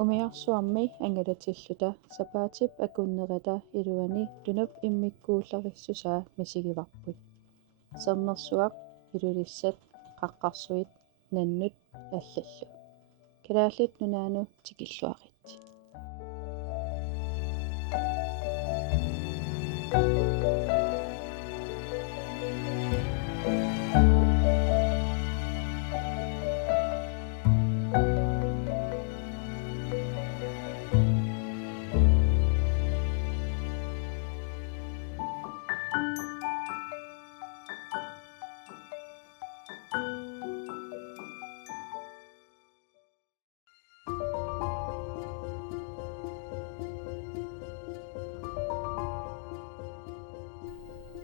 Umiarsuarmi angalatillluta sapaatip akunnerata iluani tunup immikkuullerissusaa misigivarput sernersuaq ilulissat qaqqarsuit nannut аллаллу калааллит нунаану тикиллуақит.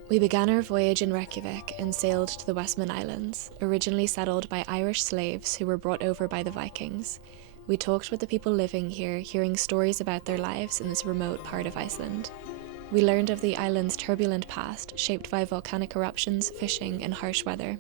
We began our voyage in Reykjavik and sailed to the Westman Islands, originally settled by Irish slaves who were brought over by the Vikings. We talked with the people living here, hearing stories about their lives in this remote part of Iceland. We learned of the island's turbulent past, shaped by volcanic eruptions, fishing, and harsh weather.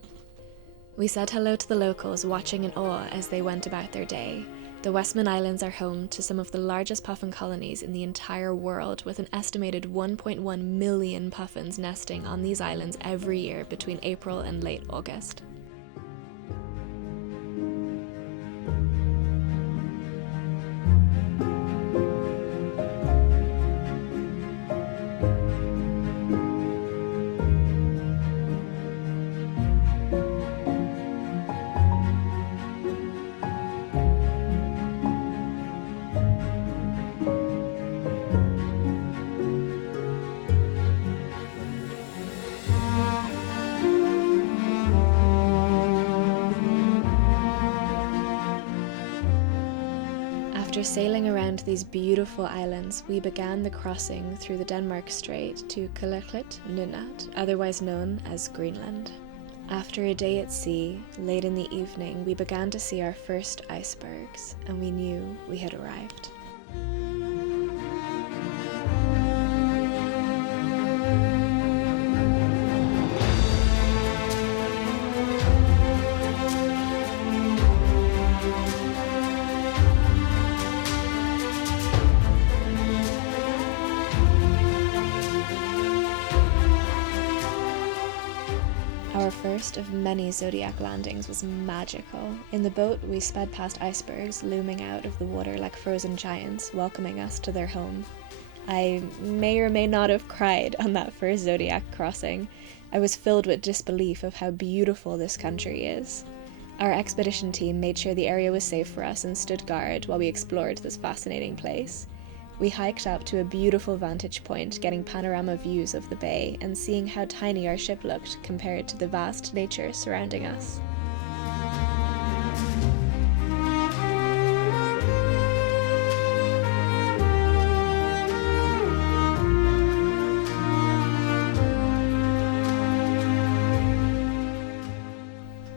We said hello to the locals, watching in awe as they went about their day. The Westman Islands are home to some of the largest puffin colonies in the entire world, with an estimated 1.1 million puffins nesting on these islands every year between April and late August. After sailing around these beautiful islands, we began the crossing through the Denmark Strait to Kalaallit Nunaat, otherwise known as Greenland. After a day at sea, late in the evening, we began to see our first icebergs, and we knew we had arrived. Our first of many Zodiac landings was magical. In the boat, we sped past icebergs looming out of the water like frozen giants, welcoming us to their home. I may or may not have cried on that first Zodiac crossing. I was filled with disbelief of how beautiful this country is. Our expedition team made sure the area was safe for us and stood guard while we explored this fascinating place. We hiked up to a beautiful vantage point, getting panorama views of the bay and seeing how tiny our ship looked compared to the vast nature surrounding us.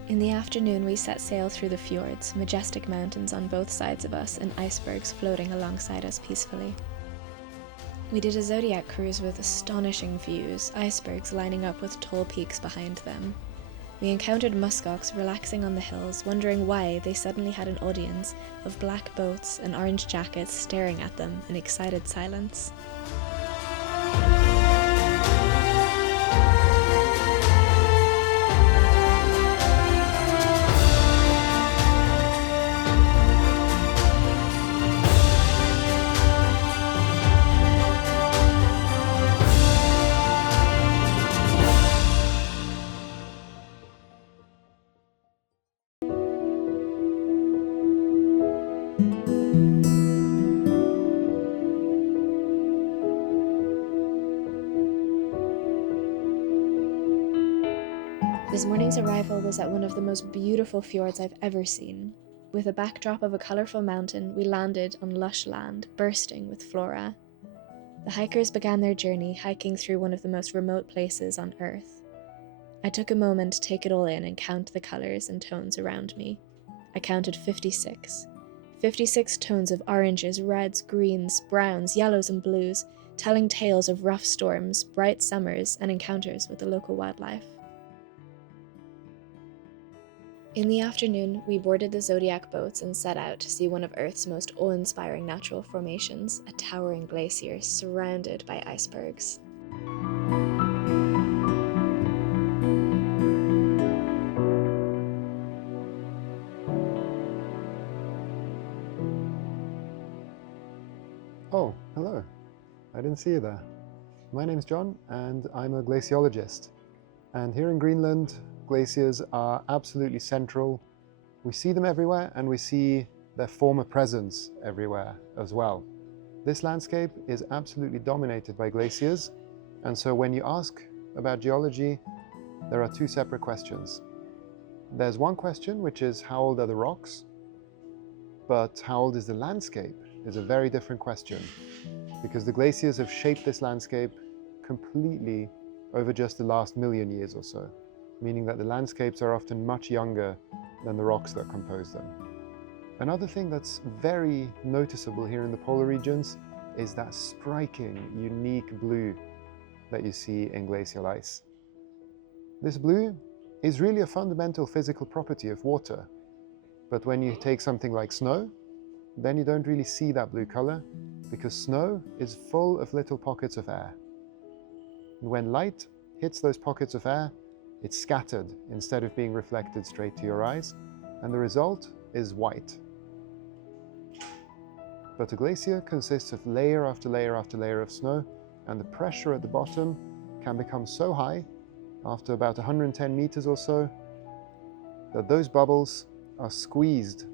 In the afternoon, we set sail through the fjords, majestic mountains on both sides of us and icebergs floating alongside us peacefully. We did a Zodiac cruise with astonishing views, icebergs lining up with tall peaks behind them. We encountered muskox relaxing on the hills, wondering why they suddenly had an audience of black boats and orange jackets staring at them in excited silence. This morning's arrival was at one of the most beautiful fjords I've ever seen. With a backdrop of a colourful mountain, we landed on lush land, bursting with flora. The hikers began their journey hiking through one of the most remote places on Earth. I took a moment to take it all in and count the colours and tones around me. I counted 56. 56 tones of oranges, reds, greens, browns, yellows and blues, telling tales of rough storms, bright summers, and encounters with the local wildlife. In the afternoon, we boarded the Zodiac boats and set out to see one of Earth's most awe-inspiring natural formations, a towering glacier surrounded by icebergs. Oh, hello. I didn't see you there. My name's John and I'm a glaciologist. And here in Greenland, glaciers are absolutely central. We see them everywhere and we see their former presence everywhere as well. This landscape is absolutely dominated by glaciers. And so when you ask about geology, there are two separate questions. There's one question, which is how old are the rocks? But how old is the landscape is a very different question, because the glaciers have shaped this landscape completely over just the last million years or so, meaning that the landscapes are often much younger than the rocks that compose them. Another thing that's very noticeable here in the polar regions is that striking, unique blue that you see in glacial ice. This blue is really a fundamental physical property of water, but when you take something like snow, then you don't really see that blue color, because snow is full of little pockets of air. And when light hits those pockets of air, it's scattered instead of being reflected straight to your eyes, and the result is white. But a glacier consists of layer after layer after layer of snow, and the pressure at the bottom can become so high, after about 110 meters or so, that those bubbles are squeezed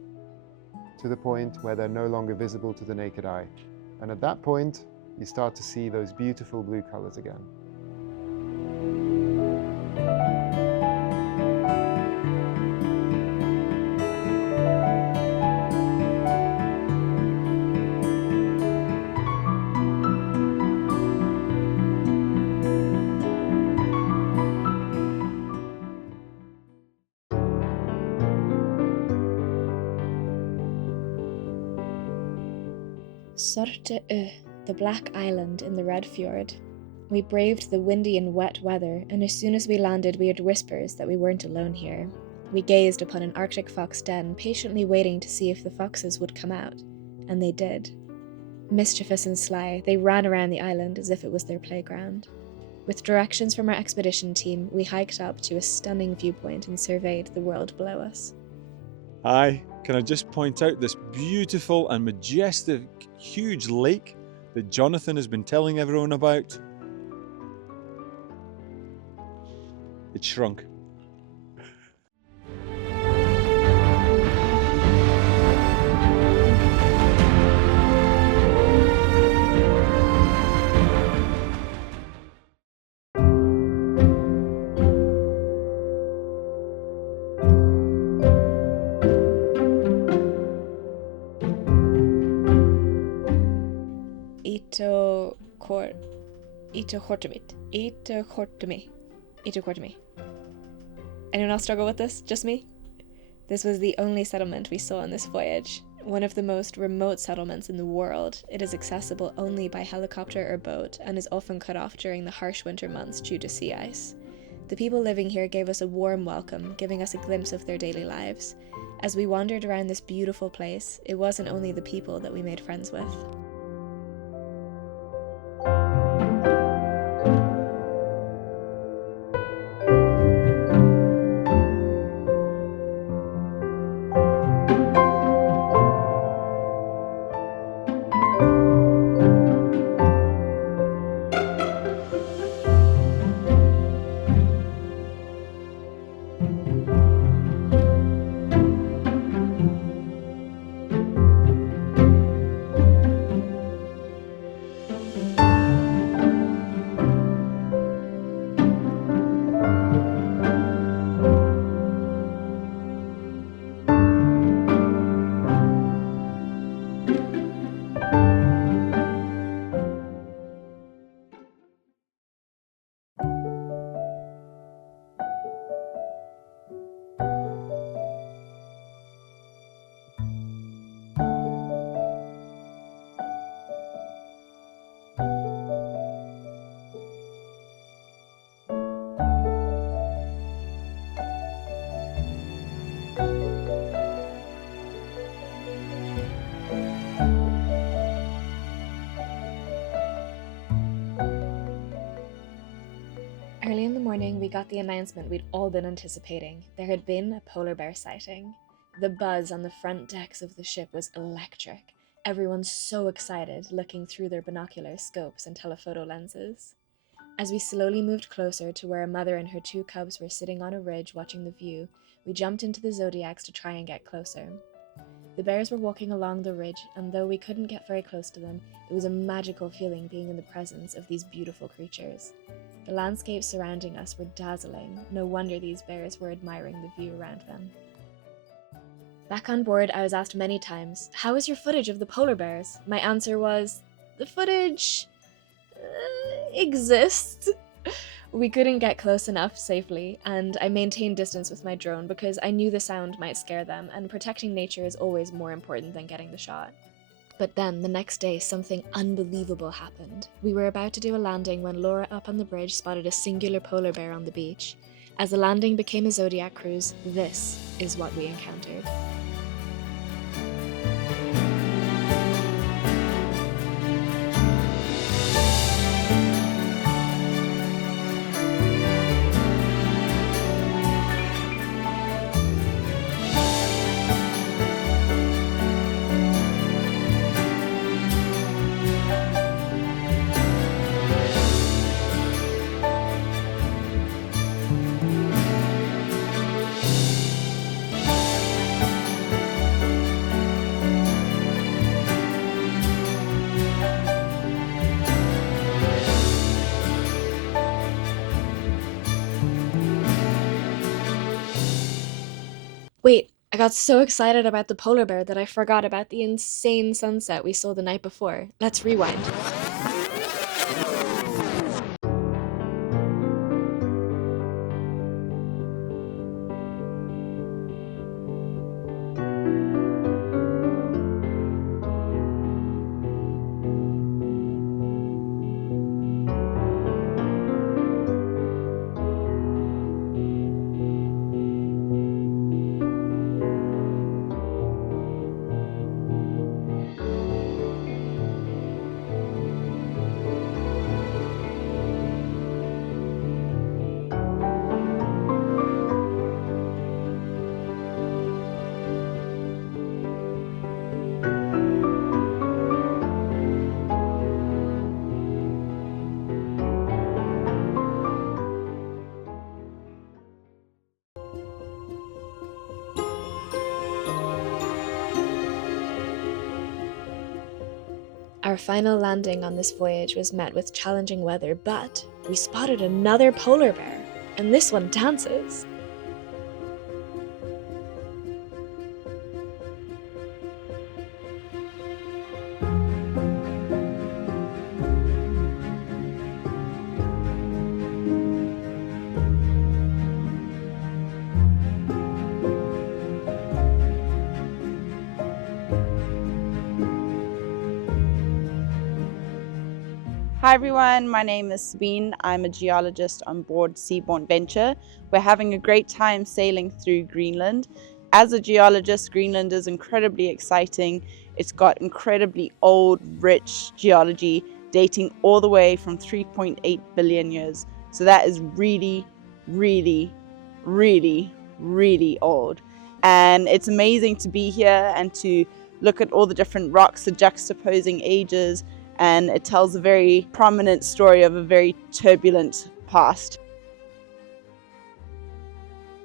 to the point where they're no longer visible to the naked eye. And at that point, you start to see those beautiful blue colors again. Sorte Ö, the Black Island in the Red Fjord. We braved the windy and wet weather, and as soon as we landed we heard whispers that we weren't alone here. We gazed upon an Arctic fox den, patiently waiting to see if the foxes would come out, and they did. Mischievous and sly, they ran around the island as if it was their playground. With directions from our expedition team, we hiked up to a stunning viewpoint and surveyed the world below us. Hi, can I just point out this beautiful and majestic, huge lake that Jonathan has been telling everyone about? It shrunk. Itokortami. Anyone else struggle with this? Just me? This was the only settlement we saw on this voyage. One of the most remote settlements in the world. It is accessible only by helicopter or boat and is often cut off during the harsh winter months due to sea ice. The people living here gave us a warm welcome, giving us a glimpse of their daily lives. As we wandered around this beautiful place, it wasn't only the people that we made friends with. morning, we got the announcement we'd all been anticipating. There had been a polar bear sighting. The buzz on the front decks of the ship was electric. Everyone so excited, looking through their binocular scopes and telephoto lenses. As we slowly moved closer to where a mother and her 2 cubs were sitting on a ridge watching the view, we jumped into the Zodiacs to try and get closer. The bears were walking along the ridge, and though we couldn't get very close to them, it was a magical feeling being in the presence of these beautiful creatures. The landscapes surrounding us were dazzling. No wonder these bears were admiring the view around them. Back on board, I was asked many times, "How is your footage of the polar bears?" My answer was, "The footage exists." We couldn't get close enough safely, and I maintained distance with my drone because I knew the sound might scare them, and protecting nature is always more important than getting the shot. But then, the next day, something unbelievable happened. We were about to do a landing when Laura up on the bridge spotted a singular polar bear on the beach. As the landing became a Zodiac cruise, this is what we encountered. Wait, I got so excited about the polar bear that I forgot about the insane sunset we saw the night before. Let's rewind. Our final landing on this voyage was met with challenging weather, but we spotted another polar bear, and this one dances. Hi everyone, my name is Seabourn. I'm a geologist on board Seabourn Venture. We're having a great time sailing through Greenland. As a geologist, Greenland is incredibly exciting. It's got incredibly old, rich geology dating all the way from 3.8 billion years. So that is really, really, really, really old. And it's amazing to be here and to look at all the different rocks, the juxtaposing ages, and it tells a very prominent story of a very turbulent past.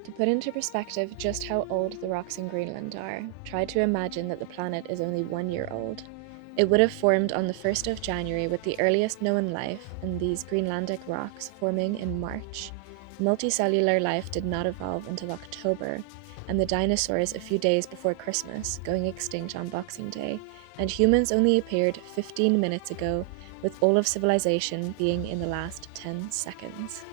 To put into perspective just how old the rocks in Greenland are, try to imagine that the planet is only 1 year old. It would have formed on the 1st of January with the earliest known life in these Greenlandic rocks forming in March. Multicellular life did not evolve until October, and the dinosaurs a few days before Christmas, going extinct on Boxing Day, and humans only appeared 15 minutes ago, with all of civilization being in the last 10 seconds.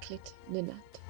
verkligt nynnet.